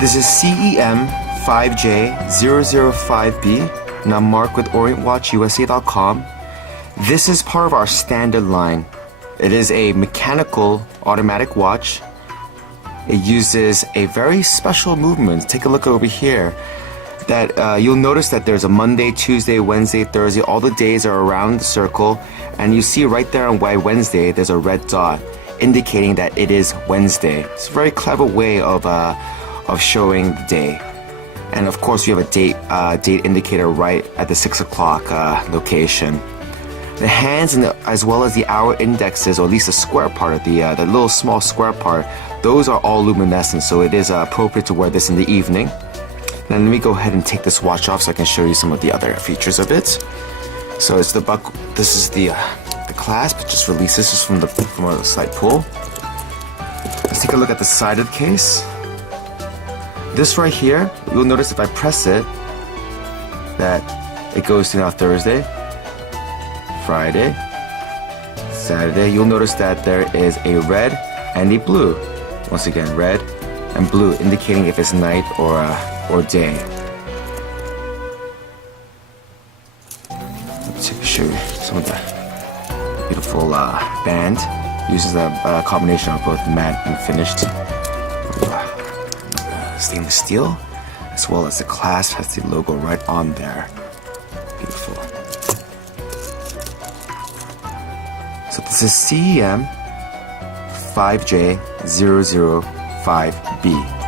This is CEM5J005B, and I'm Mark with OrientWatchUSA.com. This is part of our standard line. It is a mechanical automatic watch. It uses a very special movement. Take a look over here. That you'll notice that there's a Monday, Tuesday, Wednesday, Thursday. All the days are around the circle, and you see right there on Wednesday there's a red dot indicating that it is Wednesday. It's a very clever way of showing the day. And of course, you have a date indicator right at the 6 o'clock location. The hands as well as the hour indexes, or at least the square part of the little small square part, those are all luminescent, so it is appropriate to wear this in the evening. Now let me go ahead and take this watch off so I can show you some of the other features of it. So it's the buck. This is the clasp. It just releases just from a slight pull. Let's take a look at the side of the case. This right here, you'll notice if I press it, that it goes to now Thursday, Friday, Saturday. You'll notice that there is a red and a blue. Once again, red and blue, indicating if it's night or day. Let me show you some of the beautiful band. Uses a combination of both matte and finished stainless steel, as well as the clasp has the logo right on there. Beautiful. So this is CEM5J005B.